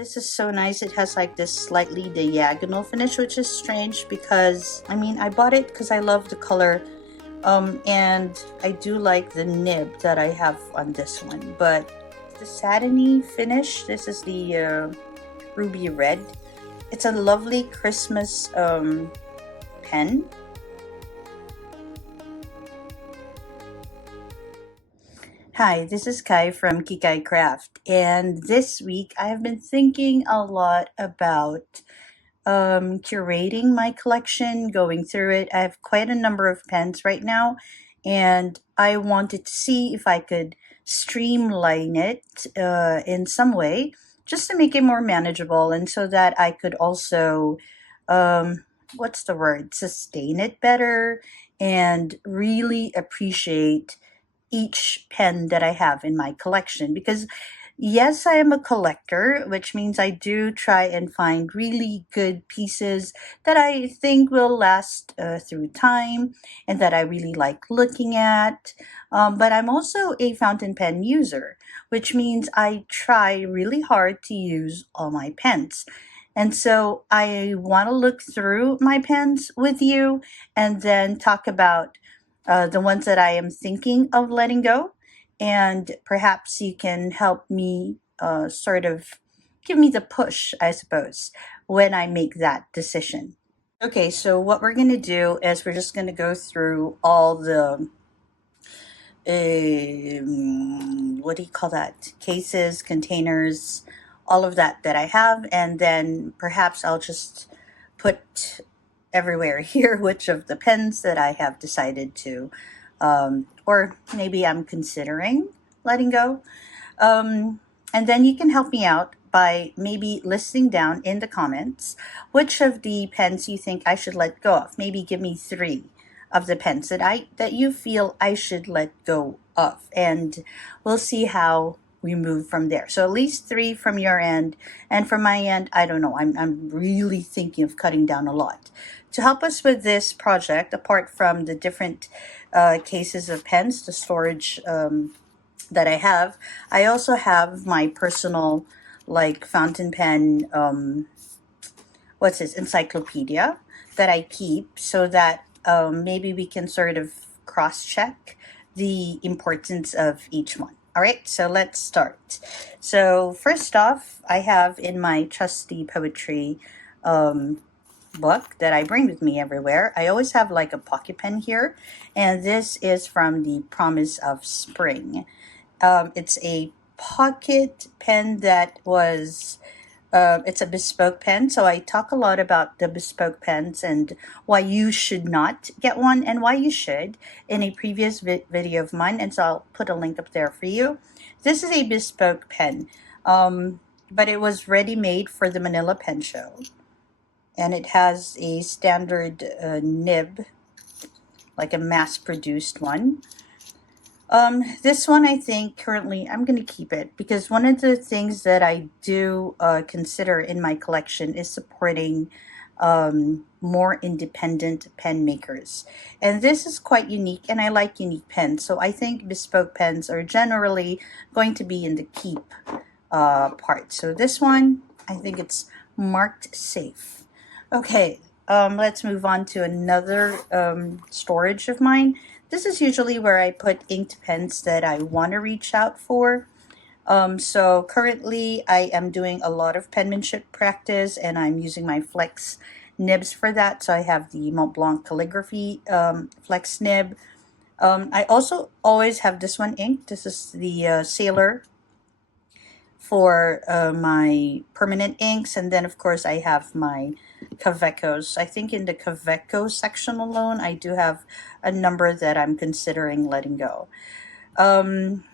this is so nice. It has like this slightly diagonal finish, which is strange because, I mean, I bought it because I love the color. And I do like the nib that I have on this one. But the satiny finish, this is the ruby red. It's a lovely Christmas pen. Hi, this is Kai from Kikai Craft, and this week I have been thinking a lot about curating my collection, going through it. I have quite a number of pens right now, and I wanted to see if I could streamline it in some way just to make it more manageable and so that I could also, what's the word, sustain it better and really appreciate each pen that I have in my collection because yes, I am a collector, which means I do try and find really good pieces that I think will last through time and that I really like looking at. But I'm also a fountain pen user, which means I try really hard to use all my pens. And so I want to look through my pens with you and then talk about the ones that I am thinking of letting go. And perhaps you can help me sort of give me the push, I suppose, when I make that decision. Okay, so what we're going to do is we're just going to go through all the, what do you call that? Cases, containers, all of that I have. And then perhaps I'll just put everywhere here which of the pens that I have decided to, or maybe I'm considering letting go. And then you can help me out by maybe listing down in the comments which of the pens you think I should let go of. Maybe give me 3 of the pens that you feel I should let go of, and we'll see how we move from there. So at least 3 from your end, and from my end, I don't know. I'm really thinking of cutting down a lot. To help us with this project, apart from the different cases of pens, the storage that I also have my personal like fountain pen, what's this, encyclopedia that I keep so that maybe we can sort of cross check the importance of each one. All right, so let's start. So first off, I have in my trusty poetry book that I bring with me everywhere. I always have like a pocket pen here, and this is from the Promise of Spring. It's a pocket pen that was it's a bespoke pen, so I talk a lot about the bespoke pens and why you should not get one and why you should in a previous video of mine, and so I'll put a link up there for you. This is a bespoke pen, but it was ready made for the Manila Pen Show, and it has a standard nib, like a mass-produced one. This one, I think currently I'm going to keep it because one of the things that I do consider in my collection is supporting more independent pen makers. And this is quite unique, and I like unique pens. So I think bespoke pens are generally going to be in the keep part. So this one, I think it's marked safe. Okay, let's move on to another storage of mine. This is usually where I put inked pens that I want to reach out for. So currently I am doing a lot of penmanship practice and I'm using my flex nibs for that. So I have the Mont Blanc calligraphy flex nib. I also always have this one inked. This is the Sailor for my permanent inks, and then of course I have my Kavecos. I think in the Kaveco section alone I do have a number that I'm considering letting go. I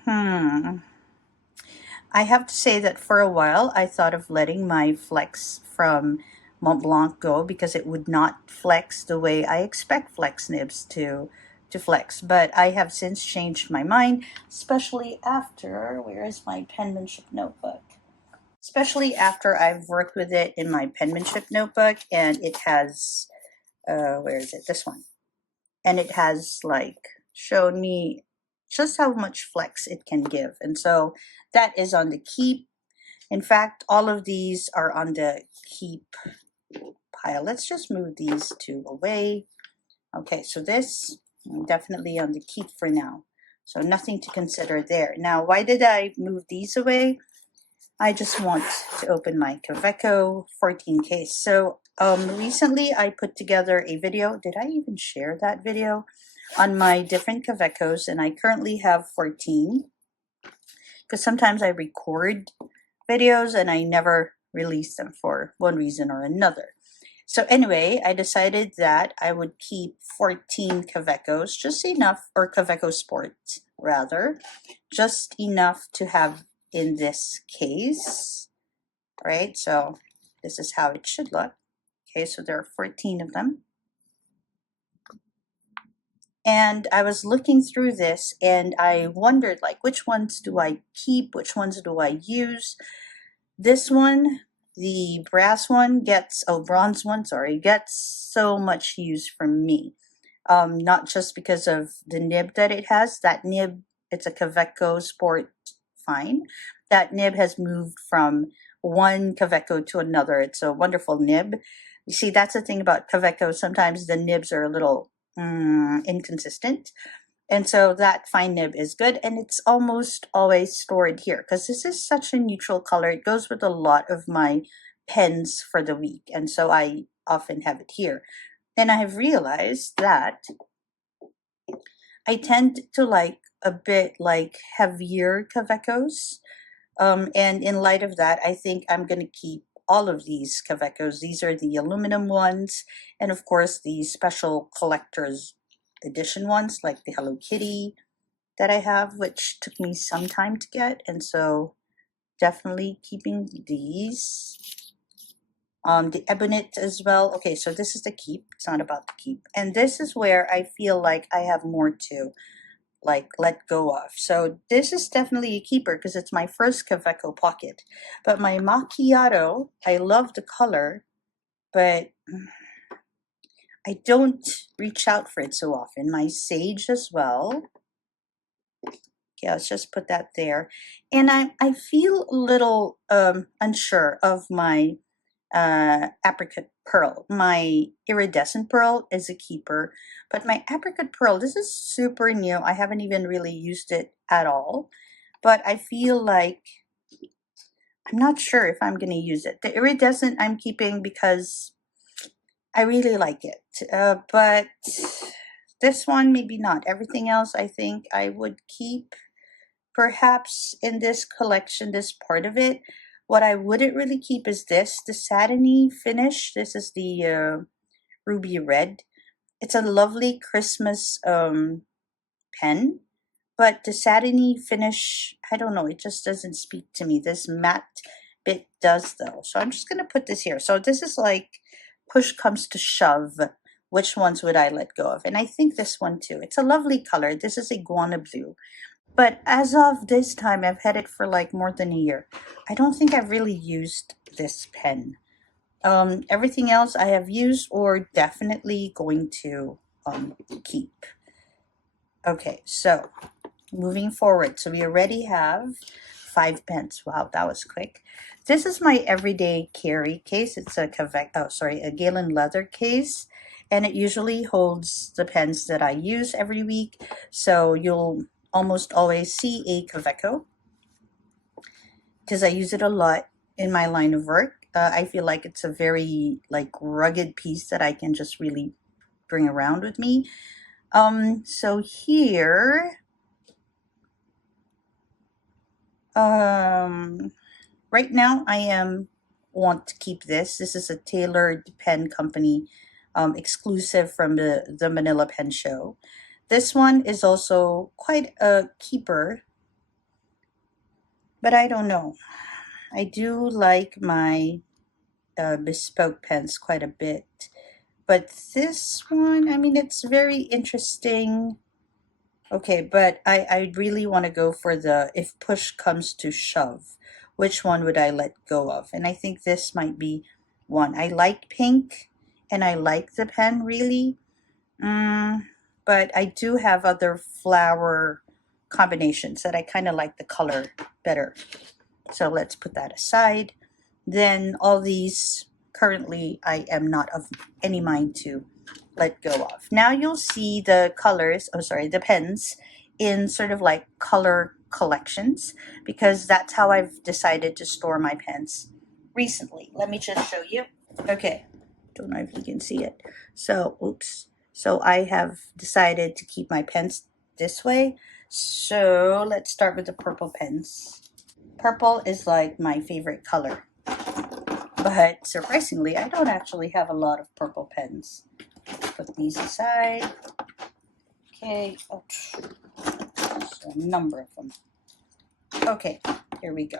have to say that for a while I thought of letting my flex from Mont Blanc go because it would not flex the way I expect flex nibs to flex, but I have since changed my mind, especially after, where is my penmanship notebook? Especially after I've worked with it in my penmanship notebook, and it has, where is it? This one. And it has like shown me just how much flex it can give. And so that is on the keep. In fact, all of these are on the keep pile. Let's just move these two away. Okay, so this definitely on the keep for now. So nothing to consider there. Now, why did I move these away? I just want to open my Kaveco 14 case. So recently I put together a video. Did I even share that video? On my different Kavecos, and I currently have 14. Because sometimes I record videos and I never release them for one reason or another. So anyway, I decided that I would keep 14 Kavecos, just enough, or Kaveco Sport rather, just enough to have in this case, right? So this is how it should look. Okay, so there are 14 of them. And I was looking through this and I wondered, like, which ones do I keep? Which ones do I use? This one, the bronze one, gets so much use from me. Not just because of the nib that it has. That nib, it's a Kaveco Sport Fine. That nib has moved from one Kaveco to another. It's a wonderful nib. You see, that's the thing about Kaveco. Sometimes the nibs are a little inconsistent. And so that fine nib is good, and it's almost always stored here because this is such a neutral color. It goes with a lot of my pens for the week, and so I often have it here. And I have realized that I tend to like a bit like heavier Kavecos. And in light of that, I think I'm going to keep all of these Kavecos. These are the aluminum ones, and of course the special collector's edition ones like the Hello Kitty that I have, which took me some time to get, and so definitely keeping these. The ebonite as well. Okay, so this is the keep. It's not about the keep, and this is where I feel like I have more to like let go of. So this is definitely a keeper because it's my first Kaveco pocket. But my macchiato, I love the color, but I don't reach out for it so often. My sage as well. Okay, let's just put that there. And I feel a little unsure of my apricot pearl. My iridescent pearl is a keeper, but my apricot pearl, this is super new. I haven't even really used it at all, but I feel like I'm not sure if I'm going to use it. The iridescent I'm keeping because I really like it, but this one maybe not. Everything else I think I would keep. Perhaps in this collection, this part of it. What I wouldn't really keep is this, the satiny finish. This is the ruby red. It's a lovely Christmas pen, but the satiny finish, I don't know, it just doesn't speak to me. This matte bit does though. So I'm just going to put this here. So this is like push comes to shove. Which ones would I let go of? And I think this one too. It's a lovely color. This is iguana blue. But as of this time, I've had it for like more than a year. I don't think I've really used this pen. Everything else I have used or definitely going to keep. Okay, so moving forward. So we already have 5 pens. Wow, that was quick. This is my everyday carry case. It's a a Galen leather case. And it usually holds the pens that I use every week. So you'll almost always see a Kaveco because I use it a lot in my line of work. I feel like it's a very like rugged piece that I can just really bring around with me. So here, right now I want to keep this. This is a tailored pen company, exclusive from the Manila Pen Show. This one is also quite a keeper, but I don't know. I do like my bespoke pens quite a bit. But this one, I mean, it's very interesting. Okay, but I really want to go for the if push comes to shove, which one would I let go of? And I think this might be one. I like pink and I like the pen really. But I do have other flower combinations that I kind of like the color better. So let's put that aside. Then all these currently I am not of any mind to let go of. Now you'll see the colors, oh sorry, the pens in sort of like color collections, because that's how I've decided to store my pens recently. Let me just show you. Okay, don't know if you can see it. So, oops. So I have decided to keep my pens this way. So let's start with the purple pens. Purple is like my favorite color. But surprisingly, I don't actually have a lot of purple pens. Put these aside. Okay, oh, there's a number of them. Okay, here we go.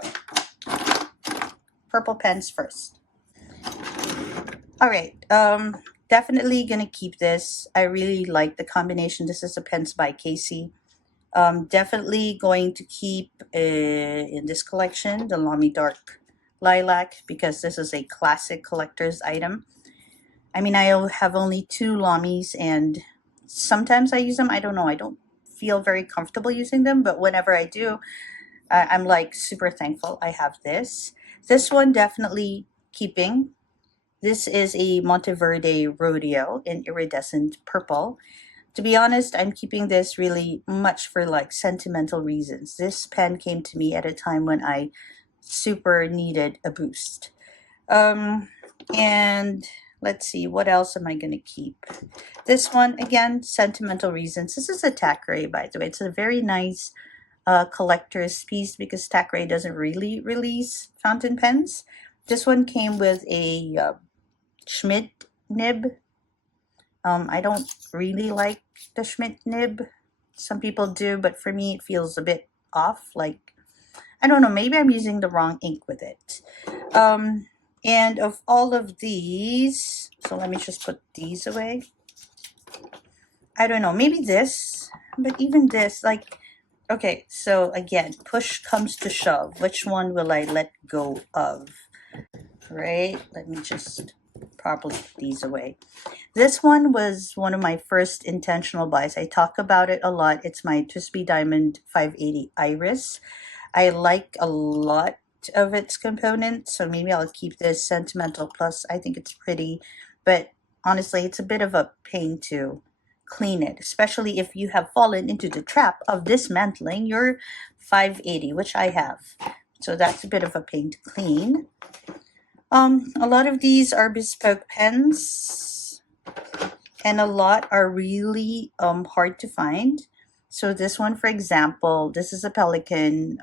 Purple pens first. All right, definitely gonna keep this. I really like the combination. This is a pens by Casey. Definitely going to keep in this collection the Lamy Dark Lilac, because this is a classic collector's item. I mean, I have only 2 Lamies, and sometimes I use them. I don't know. I don't feel very comfortable using them, but whenever I do, I'm like super thankful I have this. This one definitely keeping. This is a Monteverde Rodeo in iridescent purple. To be honest, I'm keeping this really much for like sentimental reasons. This pen came to me at a time when I super needed a boost. And let's see, what else am I going to keep? This one, again, sentimental reasons. This is a Thackeray, by the way. It's a very nice collector's piece because Thackeray doesn't really release fountain pens. This one came with a Schmidt nib. I don't really like the Schmidt nib. Some people do, but for me it feels a bit off. Like, I don't know, maybe I'm using the wrong ink with it. And of all of these, so let me just put these away. I don't know, maybe this, but even this, like, okay, so again, push comes to shove. Which one will I let go of? Right? Let me just properly put these away. This one was one of my first intentional buys. I talk about it a lot. It's my TWSBI Diamond 580 Iris. I like a lot of its components, so maybe I'll keep this sentimental. Plus, I think it's pretty, but honestly, it's a bit of a pain to clean it, especially if you have fallen into the trap of dismantling your 580, which I have. So that's a bit of a pain to clean. A lot of these are bespoke pens, and a lot are really hard to find. So this one, for example, this is a Pelikan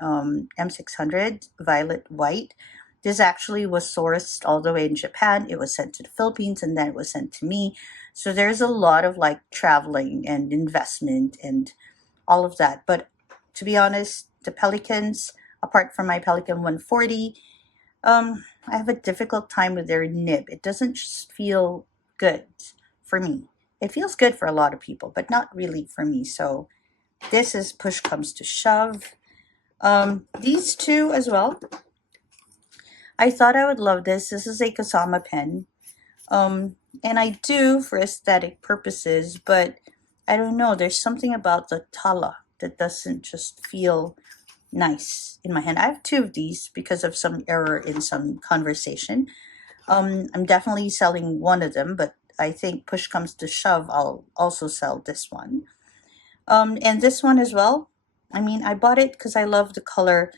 M600 Violet White. This actually was sourced all the way in Japan. It was sent to the Philippines, and then it was sent to me. So there's a lot of like traveling and investment and all of that. But to be honest, the Pelikans, apart from my Pelikan 140, I have a difficult time with their nib. It doesn't just feel good for me. It feels good for a lot of people, but not really for me. So this is push comes to shove. These two as well. I thought I would love this. This is a Kasama pen. And I do for aesthetic purposes, but I don't know. There's something about the Tala that doesn't just feel nice in my hand. I have 2 of these because of some error in some conversation. I'm definitely selling one of them, but I think push comes to shove, I'll also sell this one. And this one as well. I mean, I bought it because I love the color.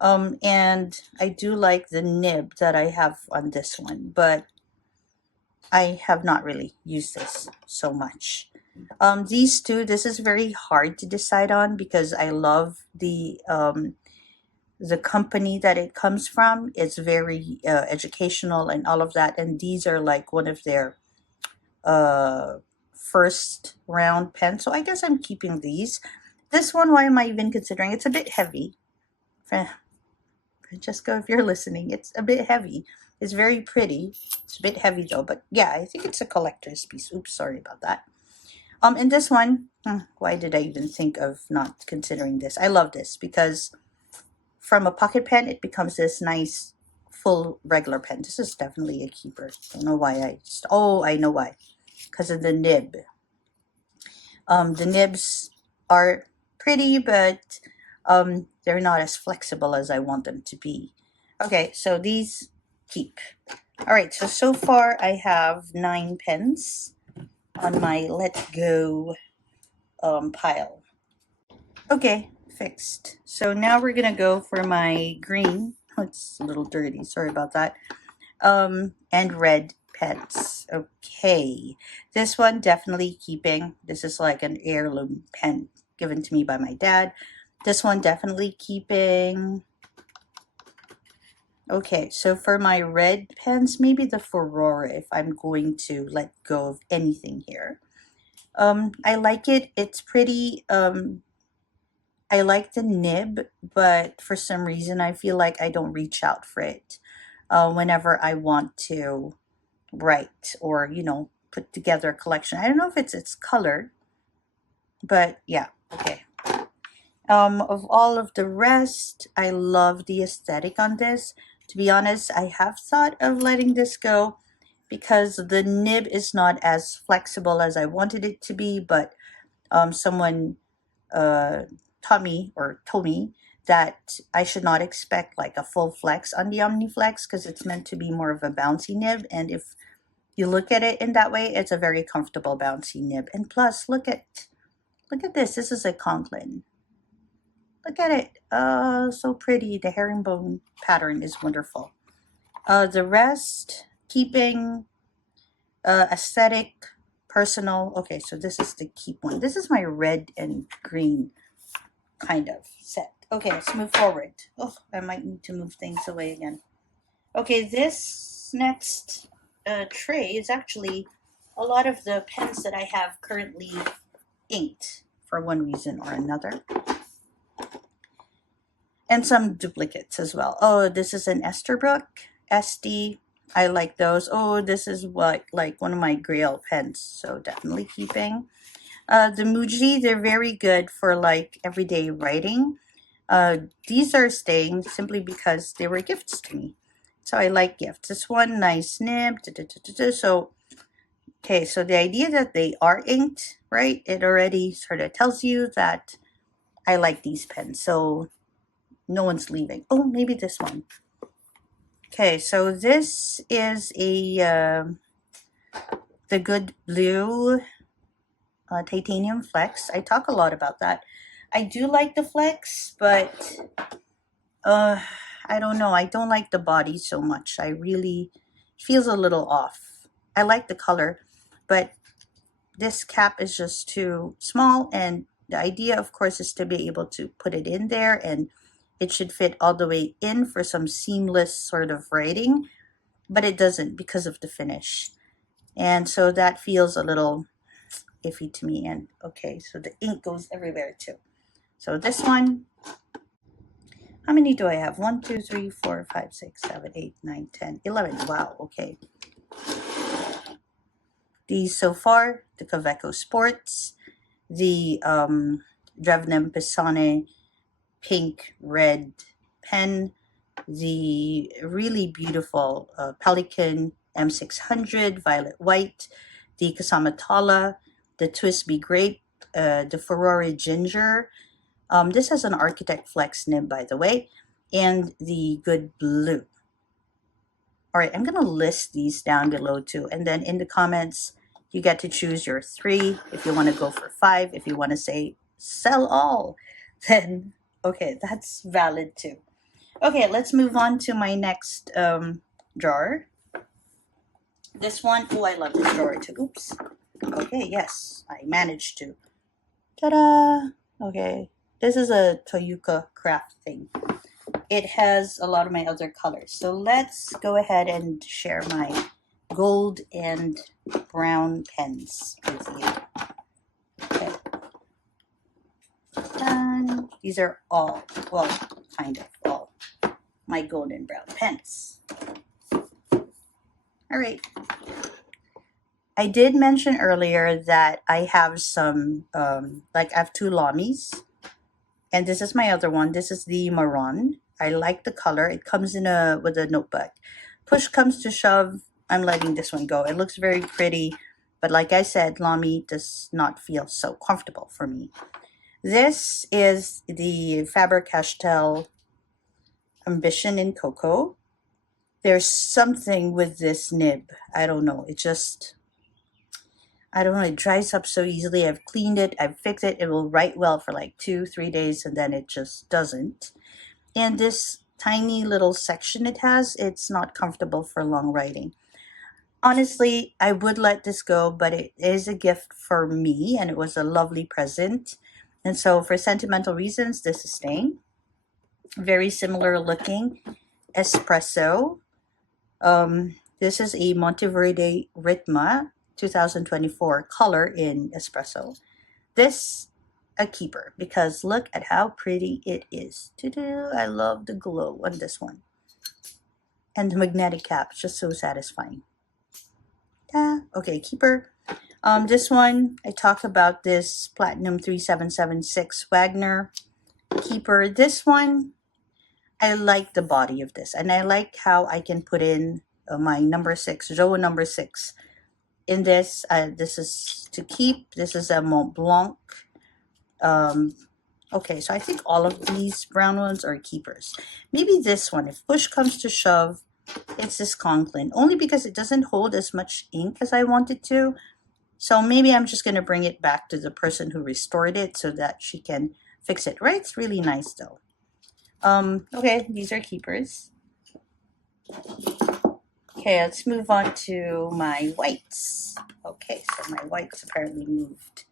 And I do like the nib that I have on this one, but I have not really used this so much. These two, this is very hard to decide on because I love the company that it comes from. It's very educational and all of that, and these are like one of their first round pens, so I guess I'm keeping these. This one, why am I even considering? It's a bit heavy. Francesca, if you're listening, it's a bit heavy. It's very pretty. It's a bit heavy though, but yeah, I think it's a collector's piece. Oops, sorry about that. And this one, why did I even think of not considering this? I love this because from a pocket pen, it becomes this nice full regular pen. This is definitely a keeper. Don't know why I know why. Because of the nib. The nibs are pretty, but they're not as flexible as I want them to be. Okay, so these keep. All right, so far I have 9 pens on my let go pile. Okay, fixed. So now we're gonna go for my green. Oh, it's a little dirty, sorry about that. And red pens. Okay, this one definitely keeping. This is like an heirloom pen given to me by my dad. This one definitely keeping. Okay, so for my red pens, maybe the Furore if I'm going to let go of anything here. I like it. It's pretty. I like the nib, but for some reason I feel like I don't reach out for it whenever I want to write or, put together a collection. I don't know if it's color, but yeah, okay. Of all of the rest, I love the aesthetic on this. To be honest, I have thought of letting this go because the nib is not as flexible as I wanted it to be, but someone taught me or told me that I should not expect like a full flex on the Omniflex because it's meant to be more of a bouncy nib. And if you look at it in that way, it's a very comfortable bouncy nib. And plus, look at this. This is a Conklin. Look at it. So pretty. The herringbone pattern is wonderful. The rest, keeping, aesthetic, personal. Okay, so this is the keep one. This is my red and green kind of set. Okay, let's move forward. Oh, I might need to move things away again. Okay, this next tray is actually a lot of the pens that I have currently inked for one reason or another. And some duplicates as well. Oh, this is an Esterbrook SD. I like those. Oh, this is what like one of my Grail pens, so definitely keeping. The Muji, they're very good for like everyday writing. These are staying simply because they were gifts to me. So I like gifts. This one, nice nib. So, okay, so the idea that they are inked, right? It already sort of tells you that I like these pens. So no one's leaving. Oh, maybe this one. Okay, so this is the Good Blue Titanium Flex. I talk a lot about that. I do like the Flex, but I don't know. I don't like the body so much. I really feels a little off. I like the color, but this cap is just too small, and the idea of course is to be able to put it in there and it should fit all the way in for some seamless sort of writing, but it doesn't because of the finish. And so that feels a little iffy to me. And okay, so the ink goes everywhere too. So this one, how many do I have? 1, 2, 3, 4, 5, 6, 7, 8, 9, 10, 11. Wow, okay. These so far, the Kaveco Sports, the Drevnem Pisane pink red pen, the really beautiful Pelican M600 violet white, the Kasamatala, the Twisby grape, the Ferrari ginger. This has an Architect Flex nib, by the way, and the Good Blue. All right, I'm going to list these down below too. And then in the comments, you get to choose your 3. If you want to go for 5, if you want to say sell all, then okay, that's valid too. Okay, let's move on to my next jar. This one, oh, I love this drawer too. Oops. Okay, yes, I managed to. Ta-da! Okay, this is a Toyuka craft thing. It has a lot of my other colors. So let's go ahead and share my gold and brown pens with you. Okay. And these are all, well, kind of all my gold and brown pens. All right. I did mention earlier that I have some, I have 2 Lamis. And this is my other one. This is the Marron. I like the color. It comes in with a notebook. Push comes to shove, I'm letting this one go. It looks very pretty, but like I said, Lamy does not feel so comfortable for me. This is the Faber-Castell Ambition in Cocoa. There's something with this nib. I don't know. I don't know. It dries up so easily. I've cleaned it. I've fixed it. It will write well for like 2, 3 days, and then it just doesn't. And this tiny little section it has, it's not comfortable for long writing. Honestly, I would let this go, but it is a gift for me, and it was a lovely present. And so for sentimental reasons, this is staying. Very similar looking espresso. This is a Monteverde Ritma 2024 color in espresso. This a keeper because look at how pretty it is. I love the glow on this one. And the magnetic cap is just so satisfying. Okay, keeper. This one, I talked about this Platinum 3776 Wagner keeper. This one, I like the body of this, and I like how I can put in my number 6, Joe number 6. In this, this is to keep. This is a Mont Blanc. Okay, so I think all of these brown ones are keepers. Maybe this one, if push comes to shove, it's this Conklin, only because it doesn't hold as much ink as I want it to. So maybe I'm just going to bring it back to the person who restored it so that she can fix it. Writes really nice though. Okay, these are keepers. Okay, let's move on to my whites. Okay, so my whites apparently moved.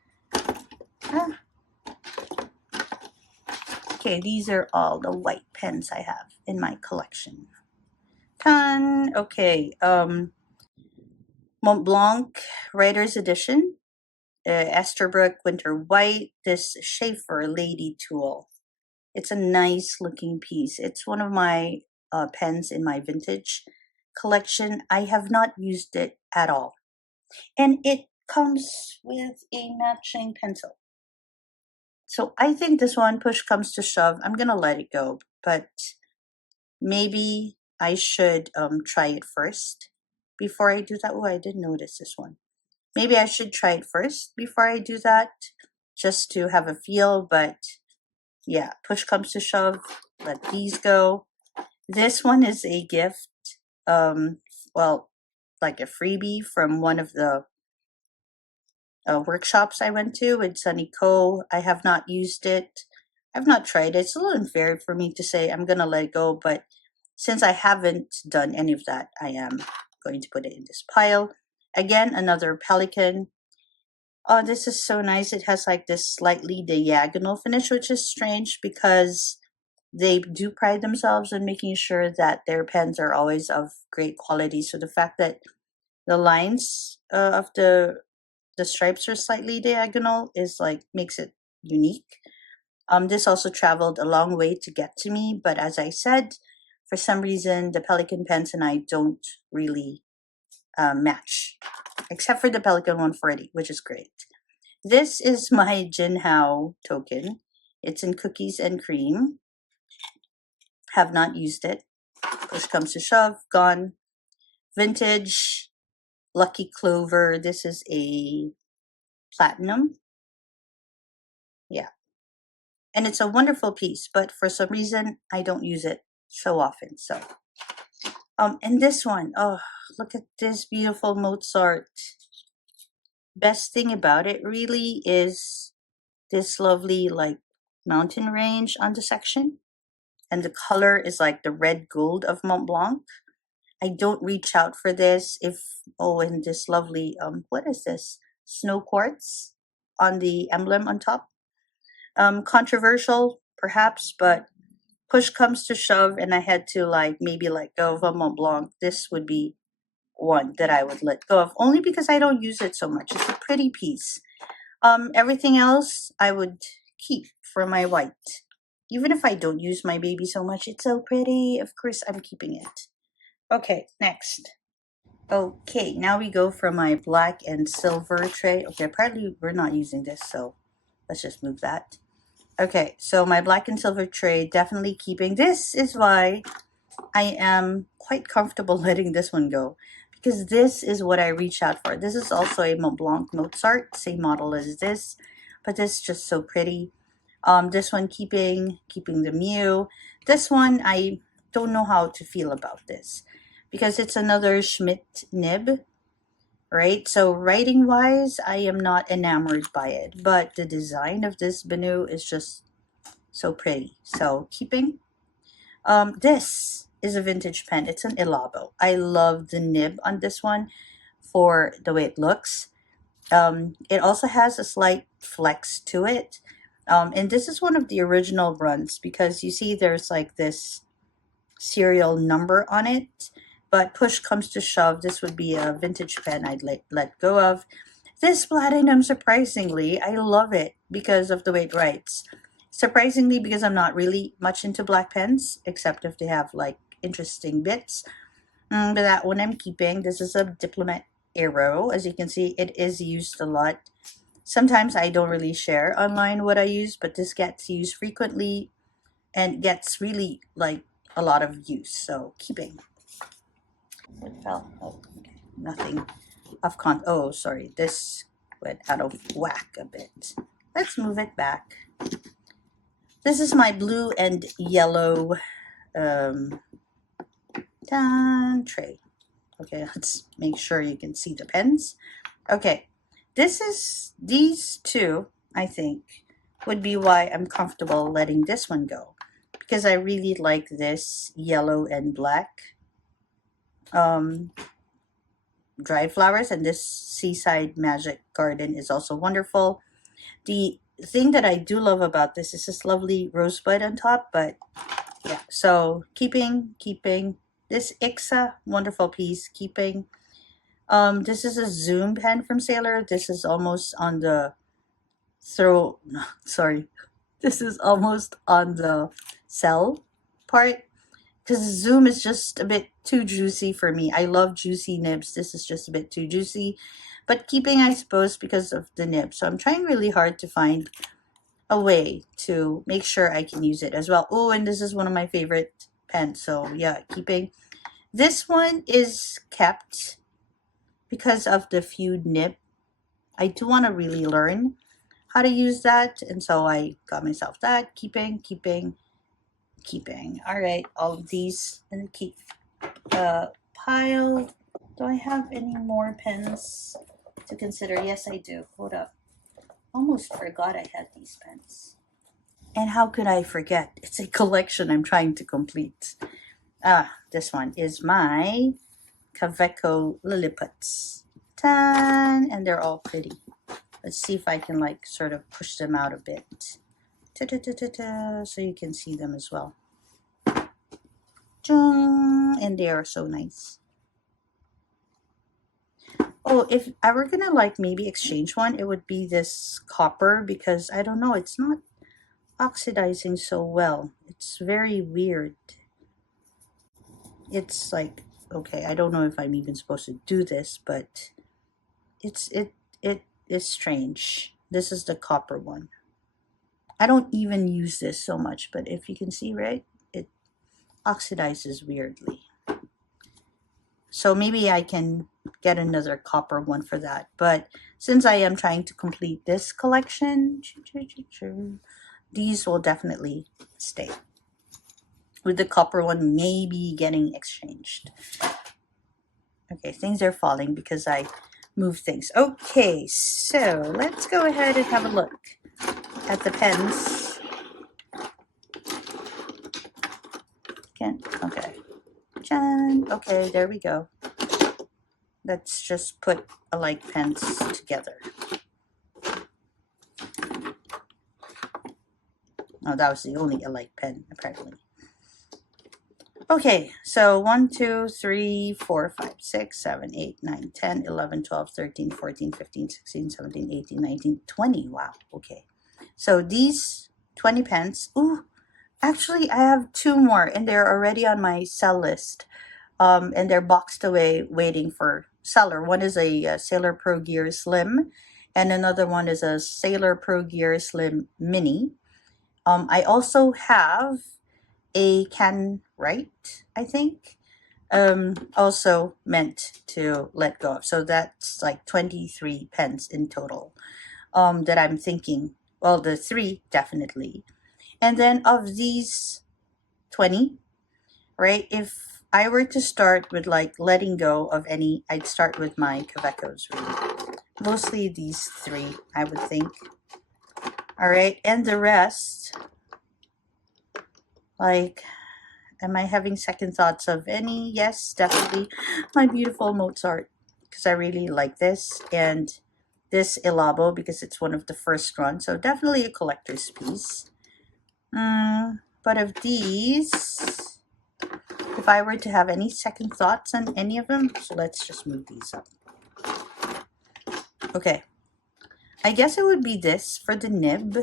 Okay, these are all the white pens I have in my collection. Done. Okay, Mont Blanc Writer's Edition. Esterbrook Winter White. This Schaefer Lady Tool. It's a nice looking piece. It's one of my pens in my vintage collection. I have not used it at all. And it comes with a matching pencil. So I think this one, push comes to shove, I'm going to let it go. But maybe I should try it first before I do that. Oh, I did notice this one. Maybe I should try it first before I do that, just to have a feel. But yeah, push comes to shove, let these go. This one is a gift, well, like a freebie from one of the workshops I went to with Sunny Co. I have not used it. I've not tried it. It's a little unfair for me to say I'm going to let it go, but since I haven't done any of that, I am going to put it in this pile. Again, another Pelican. Oh, this is so nice. It has like this slightly diagonal finish, which is strange because they do pride themselves in making sure that their pens are always of great quality. So the fact that the lines of the stripes are slightly diagonal is like makes it unique. This also traveled a long way to get to me, but as I said, for some reason the Pelican pens and I don't really match, except for the Pelican 140, which is great. This is my Jinhao token. It's in cookies and cream. Have not used it. Push comes to shove, gone. Vintage, Lucky Clover. This is a platinum. Yeah. And it's a wonderful piece, but for some reason, I don't use it so often. So, and this one, oh, look at this beautiful Mozart. Best thing about it really is this lovely, like, mountain range on the section. And the color is like the red gold of Mont Blanc. I don't reach out for this and this lovely, what is this? Snow quartz on the emblem on top. Controversial, perhaps, but push comes to shove and I had to maybe let go of a Mont Blanc, this would be one that I would let go of, only because I don't use it so much. It's a pretty piece. Everything else I would keep for my white. Even if I don't use my baby so much, it's so pretty. Of course, I'm keeping it. Okay, next. Okay, now we go from my black and silver tray. Okay, apparently we're not using this, so let's just move that. Okay, so my black and silver tray, definitely keeping. This is why I am quite comfortable letting this one go, because this is what I reach out for. This is also a Mont Blanc Mozart, same model as this, but this is just so pretty. This one keeping the Mew. This one I don't know how to feel about this because it's another Schmidt nib, right? So writing wise, I am not enamored by it, but the design of this Banu is just so pretty. So keeping. This is a vintage pen. It's an Ilabo. I love the nib on this one for the way it looks. It also has a slight flex to it. And this is one of the original runs because you see there's like this serial number on it. But push comes to shove, this would be a vintage pen I'd let go of. This platinum, surprisingly, I love it because of the way it writes. Surprisingly, because I'm not really much into black pens, except if they have like interesting bits. But that one I'm keeping. This is a Diplomat Aero. As you can see, it is used a lot. Sometimes I don't really share online what I use, but this gets used frequently and gets really like a lot of use. So keeping. What fell? Oh, okay. Nothing of oh, sorry. This went out of whack a bit. Let's move it back. This is my blue and yellow tray. Okay, let's make sure you can see the pens. Okay, these two, I think, would be why I'm comfortable letting this one go. Because I really like this yellow and black dried flowers, and this Seaside Magic Garden is also wonderful. The thing that I do love about this is this lovely rosebud on top, but yeah, so keeping this Ixa, wonderful piece, keeping. This is a zoom pen from Sailor. This is almost on the throw, sorry, this is almost on the cell part because zoom is just a bit too juicy for me. I love juicy nibs. This is just a bit too juicy, but keeping, I suppose, because of the nib. So I'm trying really hard to find a way to make sure I can use it as well. Oh, and this is one of my favorite pens. So yeah, keeping. This one is kept because of the feud nib. I do want to really learn how to use that, and so I got myself that. Keeping. All right, all of these in the keep pile. Do I have any more pens to consider? Yes, I do. Hold up. Almost forgot I had these pens. And how could I forget? It's a collection I'm trying to complete. This one is my Kaveco Lilliputs. And they're all pretty. Let's see if I can like sort of push them out a bit. So you can see them as well. And they are so nice. Oh, if I were gonna like maybe exchange one, it would be this copper because I don't know, it's not oxidizing so well. It's very weird. It's like, okay, I don't know if I'm even supposed to do this, but it is strange. This is the copper one. I don't even use this so much, but if you can see, right, it oxidizes weirdly. So maybe I can get another copper one for that. But since I am trying to complete this collection, these will definitely stay. With the copper one maybe getting exchanged. Okay, things are falling because I move things. Okay, so let's go ahead and have a look at the pens. Okay. Okay, there we go. Let's just put alike pens together. Oh, that was the only alike pen, apparently. Okay, so 1, 2, 3, 4, 5, 6, 7, 8, 9, 10, 11, 12, 13, 14, 15, 16, 17, 18, 19, 20. Wow, okay. So these 20 pens, ooh, actually I have 2 more and they're already on my sell list. And they're boxed away waiting for seller. One is a Sailor Pro Gear Slim and another one is a Sailor Pro Gear Slim Mini. I also have a Can Write, I think, also meant to let go of. So that's like 23 pens in total that I'm thinking Well, the 3 definitely. And then of these 20, right? If I were to start with like letting go of any, I'd start with my Quebecos really. Mostly these 3, I would think. All right, and the rest, like, am I having second thoughts of any? Yes, definitely. My beautiful Mozart, because I really like this, and this Elabo because it's one of the first runs. So definitely a collector's piece. But of these, if I were to have any second thoughts on any of them, so let's just move these up. Okay. I guess it would be this for the nib.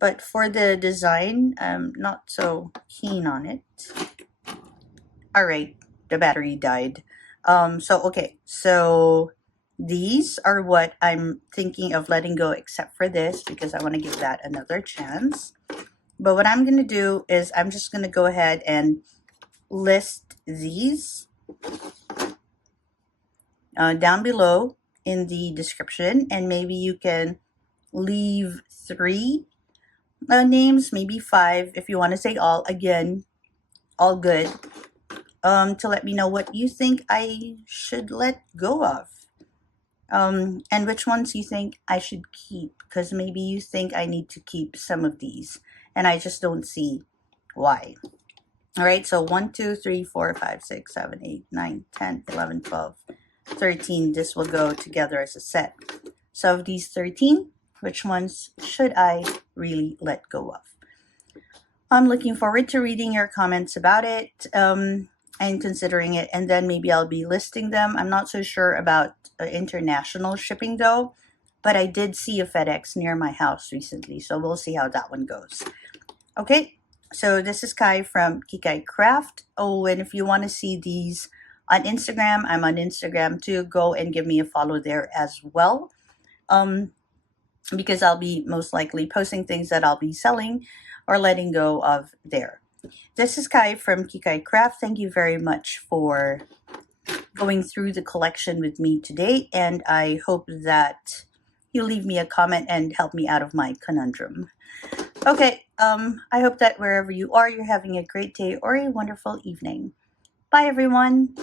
But for the design, I'm not so keen on it. All right, the battery died. Okay, so these are what I'm thinking of letting go except for this because I want to give that another chance. But what I'm going to do is I'm just going to go ahead and list these down below in the description, and maybe you can leave 3 names, maybe 5 if you want to say all. Again, all good. To let me know what you think I should let go of. And which ones you think I should keep, because maybe you think I need to keep some of these and I just don't see why. All right, so 1, 2, 3, 4, 5, 6, 7, 8, 9, 10, 11, 12, 13. This will go together as a set. So of these 13, which ones should I really let go of? I'm looking forward to reading your comments about it and considering it, and then maybe I'll be listing them. I'm not so sure about international shipping though, but I did see a FedEx near my house recently, so we'll see how that one goes. Okay, so this is Kai from Kikai Craft. Oh, and if you want to see these on Instagram, I'm on Instagram too. Go and give me a follow there as well. Because I'll be most likely posting things that I'll be selling or letting go of there. This is Kai from Kikai Craft. Thank you very much for going through the collection with me today, and I hope that you leave me a comment and help me out of my conundrum. Okay, I hope that wherever you are, you're having a great day or a wonderful evening. Bye, everyone.